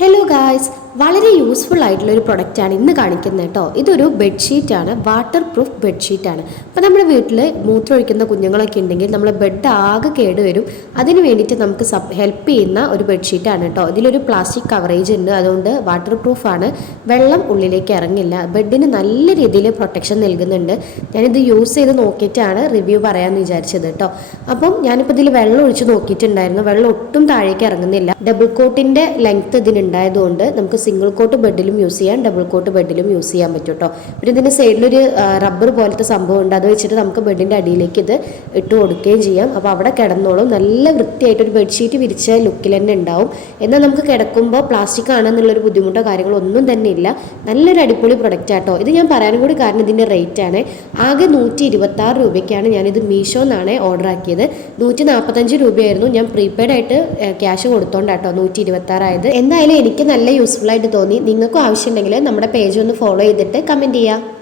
Hello guys, വളരെ useful ആയിട്ടുള്ള ഒരു പ്രൊഡക്റ്റാണ് ഇന്ന് കാണിക്കുന്നത് കേട്ടോ. ഇതൊരു ബെഡ്ഷീറ്റാണ്, വാട്ടർ പ്രൂഫ് ബെഡ്ഷീറ്റാണ്. അപ്പോൾ നമ്മുടെ വീട്ടിൽ മൂത്രമൊഴിക്കുന്ന കുഞ്ഞുങ്ങളൊക്കെ ഉണ്ടെങ്കിൽ നമ്മളെ ബെഡ് ആകെ കേടുവരും. അതിന് വേണ്ടിയിട്ട് നമുക്ക് ഹെൽപ്പ് ചെയ്യുന്ന ഒരു ബെഡ്ഷീറ്റാണ് കേട്ടോ. ഇതിലൊരു പ്ലാസ്റ്റിക് കവറേജ് ഉണ്ട്, അതുകൊണ്ട് വാട്ടർ പ്രൂഫാണ്. വെള്ളം ഉള്ളിലേക്ക് ഇറങ്ങില്ല, ബെഡിന് നല്ല രീതിയിൽ പ്രൊട്ടക്ഷൻ നൽകുന്നുണ്ട്. ഞാനിത് യൂസ് ചെയ്ത് നോക്കിയിട്ടാണ് റിവ്യൂ പറയാമെന്ന് വിചാരിച്ചത് കേട്ടോ. അപ്പം ഞാനിപ്പോൾ ഇതിൽ വെള്ളം ഒഴിച്ച് നോക്കിയിട്ടുണ്ടായിരുന്നു, വെള്ളം ഒട്ടും താഴേക്ക് ഇറങ്ങുന്നില്ല. ഡബിൾ കോട്ടിൻ്റെ ലെങ്ത് ഇതിനുണ്ടായതുകൊണ്ട് നമുക്ക് സിംഗിൾ കോട്ട് ബെഡിലും യൂസ് ചെയ്യാം, ഡബിൾ കോട്ട് ബെഡിലും യൂസ് ചെയ്യാൻ പറ്റും കേട്ടോ. പിന്നെ ഇതിൻ്റെ സൈഡിലൊരു റബ്ബർ പോലത്തെ സംഭവം ഉണ്ട്, അത് വെച്ചിട്ട് നമുക്ക് ബെഡിൻ്റെ അടിയിലേക്ക് ഇത് ഇട്ട് കൊടുക്കുകയും ചെയ്യാം. അപ്പോൾ അവിടെ കിടന്നോളും. നല്ല വൃത്തിയായിട്ടൊരു ബെഡ്ഷീറ്റ് വിരിച്ച ലുക്കിൽ തന്നെ ഉണ്ടാവും. എന്നാൽ നമുക്ക് കിടക്കുമ്പോൾ പ്ലാസ്റ്റിക് ആണെന്നുള്ളൊരു ബുദ്ധിമുട്ടോ കാര്യങ്ങളോ ഒന്നും തന്നെ ഇല്ല. നല്ലൊരു അടിപൊളി പ്രൊഡക്റ്റ് ആട്ടോ. ഇത് ഞാൻ പറയാനും കൂടി കാരണം ഇതിൻ്റെ റേറ്റ് ആണ്. ആകെ 126 രൂപയ്ക്കാണ് ഞാനിത് മീഷോ എന്നാണ് ഓർഡർ ആക്കിയത്. 145 രൂപയായിരുന്നു. ഞാൻ പ്രീപെയ്ഡ് ആയിട്ട് ക്യാഷ് കൊടുത്തോണ്ടാട്ടോ 126 ആയത്. എന്തായാലും എനിക്ക് നല്ല യൂസ്ഫുൾ ആയിട്ട് തോന്നി. നിങ്ങൾക്കും ആവശ്യമുണ്ടെങ്കിൽ നമ്മുടെ പേജ് ഒന്ന് ഫോളോ ചെയ്തിട്ട് കമൻറ്റ് ചെയ്യുക.